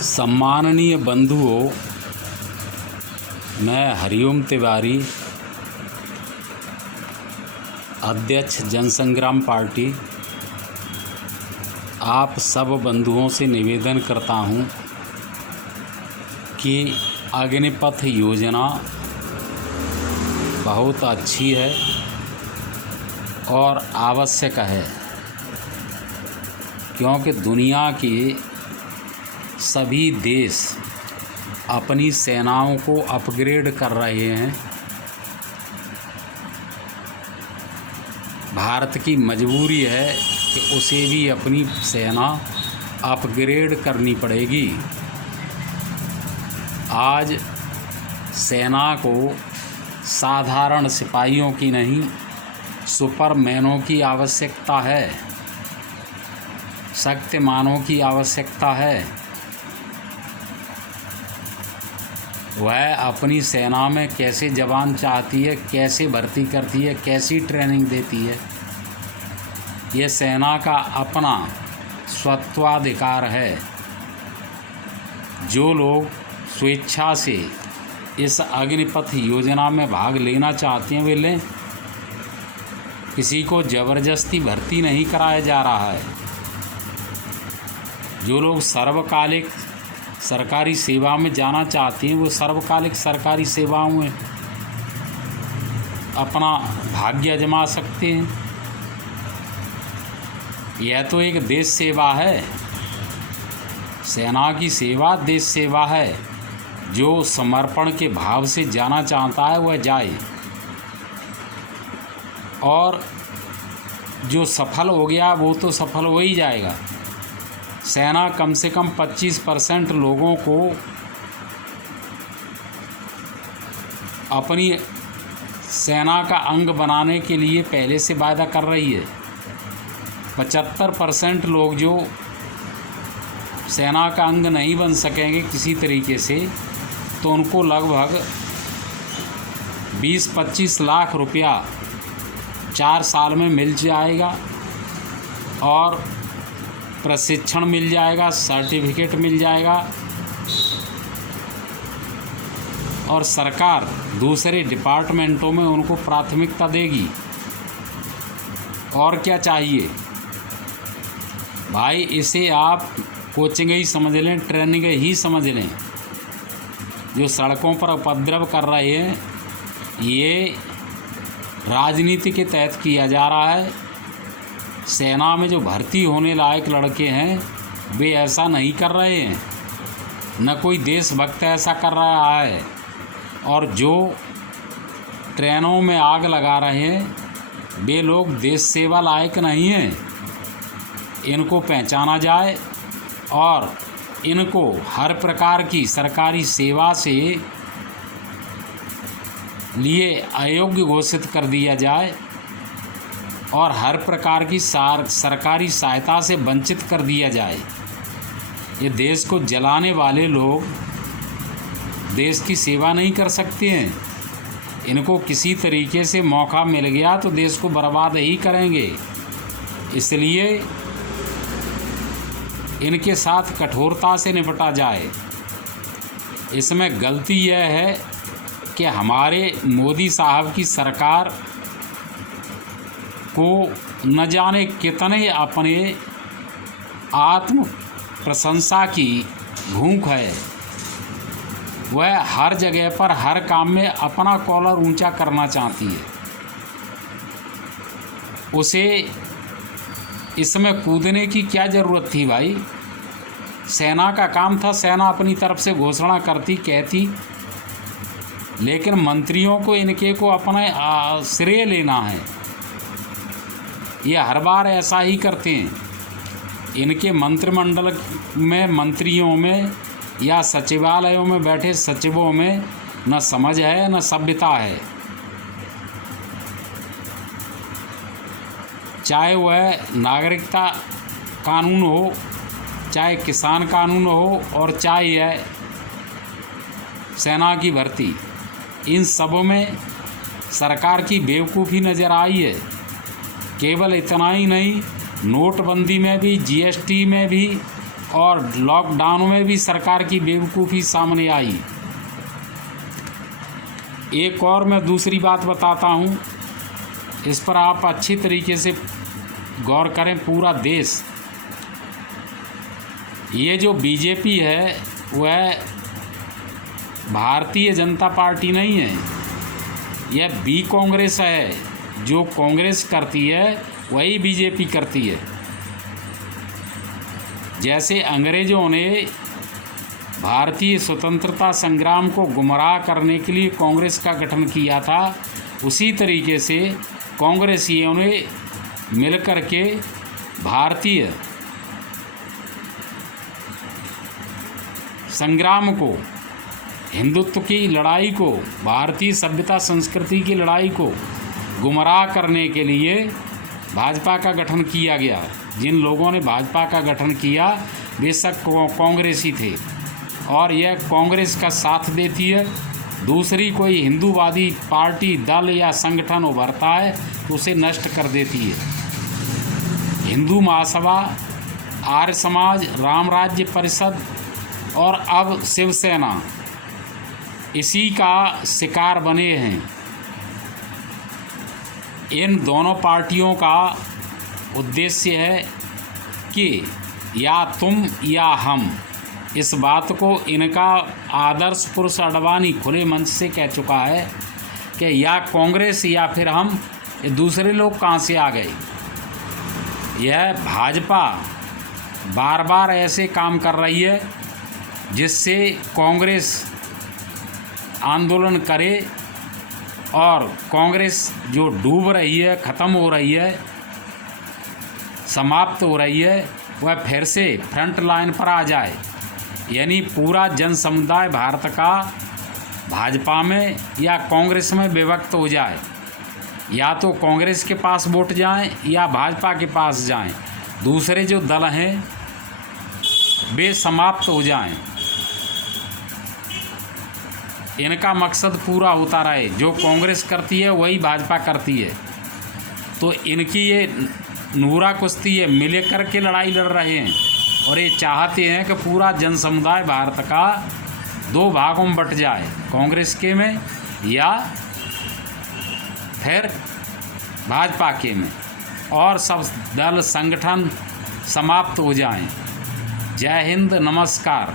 सम्माननीय बंधुओं, मैं हरिओम तिवारी, अध्यक्ष जनसंग्राम पार्टी, आप सब बंधुओं से निवेदन करता हूं कि अग्निपथ योजना बहुत अच्छी है और आवश्यक है, क्योंकि दुनिया के सभी देश अपनी सेनाओं को अपग्रेड कर रहे हैं। भारत की मजबूरी है कि उसे भी अपनी सेना अपग्रेड करनी पड़ेगी। आज सेना को साधारण सिपाहियों की नहीं, सुपरमैनों की आवश्यकता है, शक्तिमानों की आवश्यकता है। वह अपनी सेना में कैसे जवान चाहती है, कैसे भर्ती करती है, कैसी ट्रेनिंग देती है, ये सेना का अपना स्वत्वाधिकार है। जो लोग स्वेच्छा से इस अग्निपथ योजना में भाग लेना चाहते हैं वे लें। किसी को ज़बरदस्ती भर्ती नहीं कराया जा रहा है। जो लोग सर्वकालिक सरकारी सेवा में जाना चाहते हैं वो सर्वकालिक सरकारी सेवाओं में अपना भाग्य आजमा सकते हैं। यह तो एक देश सेवा है। सेना की सेवा देश सेवा है। जो समर्पण के भाव से जाना चाहता है वह जाए, और जो सफल हो गया वो तो सफल हो ही जाएगा। सेना कम से कम 25% लोगों को अपनी सेना का अंग बनाने के लिए पहले से वायदा कर रही है। 75% लोग जो सेना का अंग नहीं बन सकेंगे किसी तरीके से, तो उनको लगभग 20-25 लाख रुपया 4 साल में मिल जाएगा, और प्रशिक्षण मिल जाएगा, सर्टिफिकेट मिल जाएगा, और सरकार दूसरे डिपार्टमेंटों में उनको प्राथमिकता देगी। और क्या चाहिए भाई? इसे आप कोचिंग ही समझ लें, ट्रेनिंग ही समझ लें। जो सड़कों पर उपद्रव कर रहे हैं ये राजनीति के तहत किया जा रहा है। सेना में जो भर्ती होने लायक लड़के हैं वे ऐसा नहीं कर रहे हैं, न कोई देशभक्त ऐसा कर रहा है। और जो ट्रेनों में आग लगा रहे हैं वे लोग देश सेवा लायक नहीं हैं। इनको पहचाना जाए और इनको हर प्रकार की सरकारी सेवा से लिए अयोग्य घोषित कर दिया जाए, और हर प्रकार की सरकारी सहायता से वंचित कर दिया जाए। ये देश को जलाने वाले लोग देश की सेवा नहीं कर सकते हैं। इनको किसी तरीके से मौका मिल गया तो देश को बर्बाद ही करेंगे। इसलिए इनके साथ कठोरता से निपटा जाए। इसमें गलती यह है कि हमारे मोदी साहब की सरकार को न जाने कितने अपने आत्म प्रशंसा की भूख है। वह हर जगह पर हर काम में अपना कॉलर ऊंचा करना चाहती है। उसे इसमें कूदने की क्या ज़रूरत थी भाई? सेना का काम था, सेना अपनी तरफ से घोषणा करती, कहती, लेकिन मंत्रियों को इनके को अपना श्रेय लेना है। ये हर बार ऐसा ही करते हैं। इनके मंत्रिमंडल में मंत्रियों में या सचिवालयों में बैठे सचिवों में न समझ है न सभ्यता है। चाहे वह नागरिकता कानून हो, चाहे किसान कानून हो, और चाहे यह सेना की भर्ती, इन सबों में सरकार की बेवकूफ़ी नज़र आई है। केवल इतना ही नहीं, नोटबंदी में भी, जीएसटी में भी और लॉकडाउन में भी सरकार की बेवकूफ़ी सामने आई। एक और मैं दूसरी बात बताता हूँ, इस पर आप अच्छी तरीके से गौर करें पूरा देश। ये जो बीजेपी है वह भारतीय जनता पार्टी नहीं है, यह बी कांग्रेस है। जो कांग्रेस करती है वही बीजेपी करती है। जैसे अंग्रेज़ों ने भारतीय स्वतंत्रता संग्राम को गुमराह करने के लिए कांग्रेस का गठन किया था, उसी तरीके से कांग्रेसियों ने मिलकर के भारतीय संग्राम को, हिंदुत्व की लड़ाई को, भारतीय सभ्यता संस्कृति की लड़ाई को गुमराह करने के लिए भाजपा का गठन किया गया। जिन लोगों ने भाजपा का गठन किया बेशक कांग्रेसी थे और यह कांग्रेस का साथ देती है। दूसरी कोई हिंदूवादी पार्टी, दल या संगठन उभरता है तो उसे नष्ट कर देती है। हिंदू महासभा, आर्य समाज, राम राज्य परिषद और अब शिवसेना इसी का शिकार बने हैं। इन दोनों पार्टियों का उद्देश्य है कि या तुम या हम। इस बात को इनका आदर्श पुरुष अडवाणी खुले मंच से कह चुका है कि या कांग्रेस या फिर हम, ये दूसरे लोग कहाँ से आ गए। यह भाजपा बार बार ऐसे काम कर रही है जिससे कांग्रेस आंदोलन करे और कांग्रेस जो डूब रही है, ख़त्म हो रही है, समाप्त हो रही है, वह फिर से फ्रंट लाइन पर आ जाए। यानी पूरा जन समुदाय भारत का भाजपा में या कांग्रेस में विभक्त हो जाए। या तो कांग्रेस के पास वोट जाएं या भाजपा के पास जाएं। दूसरे जो दल हैं वे समाप्त हो जाएं। इनका मकसद पूरा होता रहे। जो कांग्रेस करती है वही भाजपा करती है। तो इनकी ये नूरा कुश्ती है, मिले करके लड़ाई लड़ रहे हैं और ये चाहते हैं कि पूरा जन समुदाय भारत का दो भागों में बट जाए, कांग्रेस के में या फिर भाजपा के में, और सब दल संगठन समाप्त हो जाएं। जय हिंद, नमस्कार।